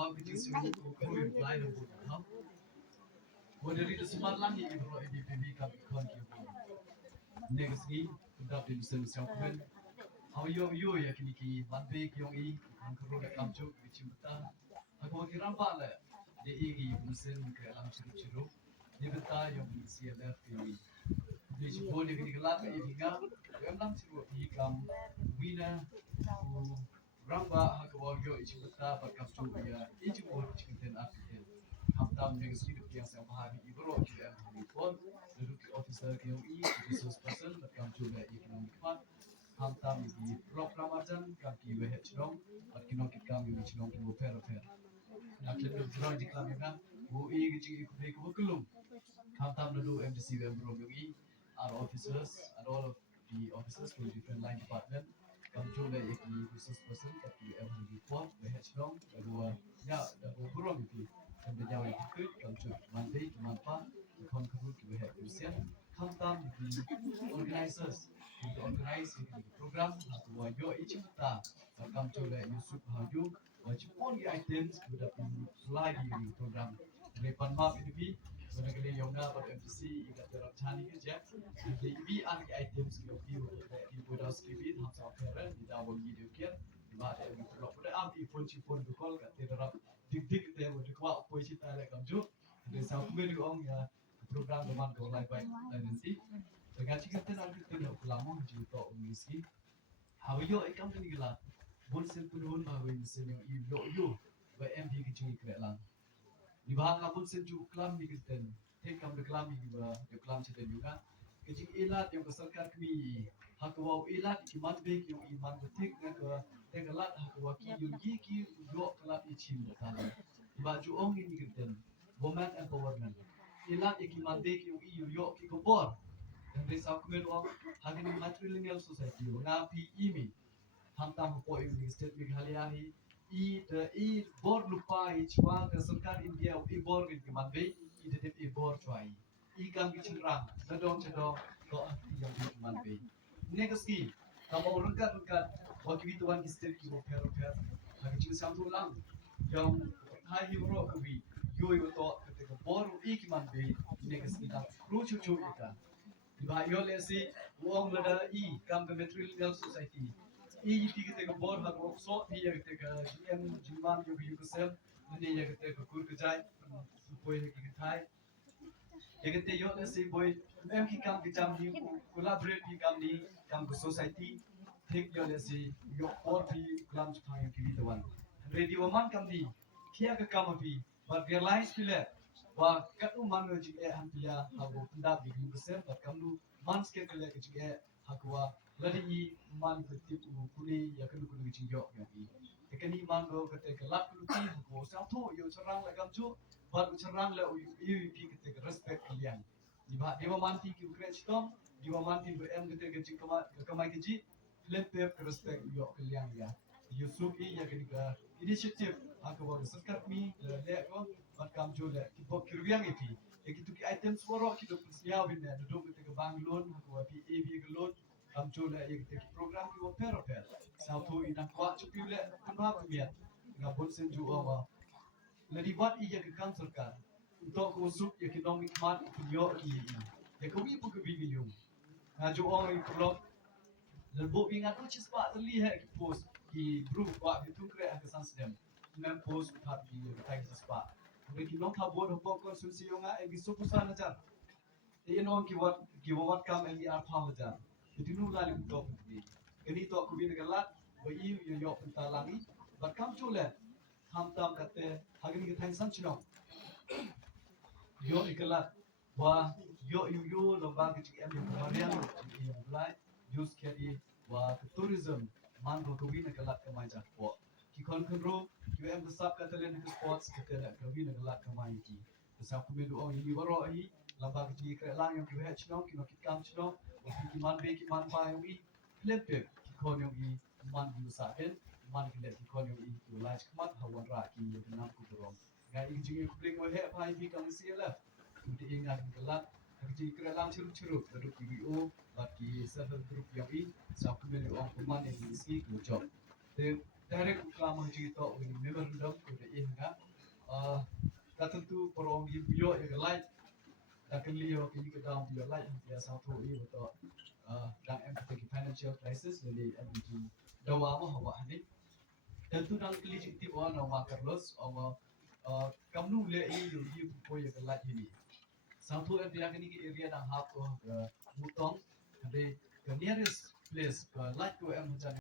about which is you go reply the book how what dari the smart lang ni bro EBPB kap kon ki next gi da bin sen sen kwen how yo ya kini ki man be ki yong I kan ko da kam chu ki chim ta ako ki ram pa le de I gi bin sen ke lam chiru chiru de beta yong CLF ki de chi bo de ki la ka I ga em lam chiru I kam wina ramba hakawa yo ichibata bakam chu ya ichibo chicken african hamtam next week yang sa bahagi ibro ki am report the officer ki resource person bakam chu ya economic man hamtam di program ajan kam ki we hechrom at kino ki kam ki chnom ki wo per na kle do dro di kam na wo e ki ku be ku kulum hamtam do MDC we bro yogi our officers and all of the officers from different line department kam chu le ki resource person ki am report we hechrom da ya da bro ki kan da jawi ki kam chu monday ki manpa ki kon ku ki we het rusian hamtam ki organizers to organize the program to yo ichita kam chu le yusuf haju wajib on the items to the slide the program le pan ma bi wana kali yonga ba MTC ikat terap chani ke ja the bi an items ki ki bodas ki bi ham sa pera di da bon video kian ba da bi pro pada am I phone du call ka terap dik dik te wo de kwa po chi ta le kam ju de sa ku be ong ya program de man ko lai bai nanti dengan jika kita nak kita nak lama juta umisi hawiyo ikam ni gila bon sen punun ma wen sen yang I lo yo ba MP ki chingi kre lang di bahan la bon sen ju klam ni kiten tek kam de klam ni ba de klam chete juga ke jing ilat yang ke sarkar kami hakwa ilat ki man be ki iman de tek na ke tek lat hakwa ki yu ki yo klam I chim ta ba ju ong ni kiten woman empowerment ilat ki man be ki yo ki ko bor yang dari Southmere of having a matrilineal society na PEMI hamtam po in state Meghalaya I bor lupa I chwa ke sarkar India I bor ke manbe I de I bor chwai I kam ki chingrang da dong chado to yang ki manbe next ki kam orang kan waktu itu wan ki state ki per lagi cing sam tu lang yang hai hero ki yo to ke bor I ki manbe next ki da ru chu chu ka Iba yo lesi uang lada I kam ke matrilineal society I ti kita ke bor ha so ni ya kita ke GM jiman yo yu kusel ni ya kita ke kur ke jai boy ki thai ya kita yo lesi boy em ki kam ke jam ni collaborate ki kam ni kam ke society thik yo lesi yo or bi lam thai ki tawan radio man kam ni kia ke kam bi but realize pile wa katu man ji e han pia ha go nda bi ku se ta kam lu man ske kele ke ji e ha kwa ladi I man ke ti ku ni ya kan ku ni ji yo ya I te kan I man go ke te ke lat ku ti go sa tho yo charang la kam chu ba ku charang la yu pi ke te respect kalian di ba dewa man ti ki kre chtom di wa man ti em ke te ke ji kama ke ji flip pe respect yo kalian ya Yusuf I ya ke initiative ha ko sarkar mi le ko kam jo le ki bo kirbiang ipi e ki tu ki items woro ki do pusnya bin ne do ki ke banglon ko pi ab ke lot kam jo le e ki program ki wo per sa to ina kwa chu pi le kan ba bi ya ga bon sen ju o le di wat I ya ke kan sarkar to ko sup economic mat ki yo ki ya ko wi bu ke bi yo na jo o I pro le bo bi nga to chi spa li he ki post ki bru wa bi tu kre ha san stem mem post ha bi ta ki spa Bagi long kabur hopok konsumsi yonga egi supusan aja. Iya nong kiwat kam egi arpa aja. Jadi nu lali kutok ni. Kini to kubi negalat bayi yo yo pentalangi. Bakam chule ham tam kate hagini kita insan chino. Yo ikalat wa yo lomba kecik em yo kemarian kecik yo mulai use kedi wa tourism mango kubi negalat kemai jakpo. Ki kon kro ki em besap kata len ke sports kita nak kami nak gelak kamai ki besap ku medu ong ini waro ai lamba ki kre lang yang ki het chno ki no ki kam chno ki man be ki man pa yang I flip ki kon yang I man ki usa ken man ki le ki kon yang I ki lach kmat hawan ra ki yang nam ku brom ga I jing ku bring wa he pa ki kam si la ki ingat ki gelak ki kre lang churu bedu ki o bat ki self group yang I sa ku medu ong man yang si ku job direct ukama cerita ini memorandum kuda inga tentu perom bio yang lain akan lihat ini kita bio lain dia satu ini betul dan empathy financial crisis jadi MG dawa hawa ini tentu dalam kali ti wana ma Carlos ama kamnu le i ko ye kala ini satu em dia kini area dan hap ko butong de the nearest place like ko em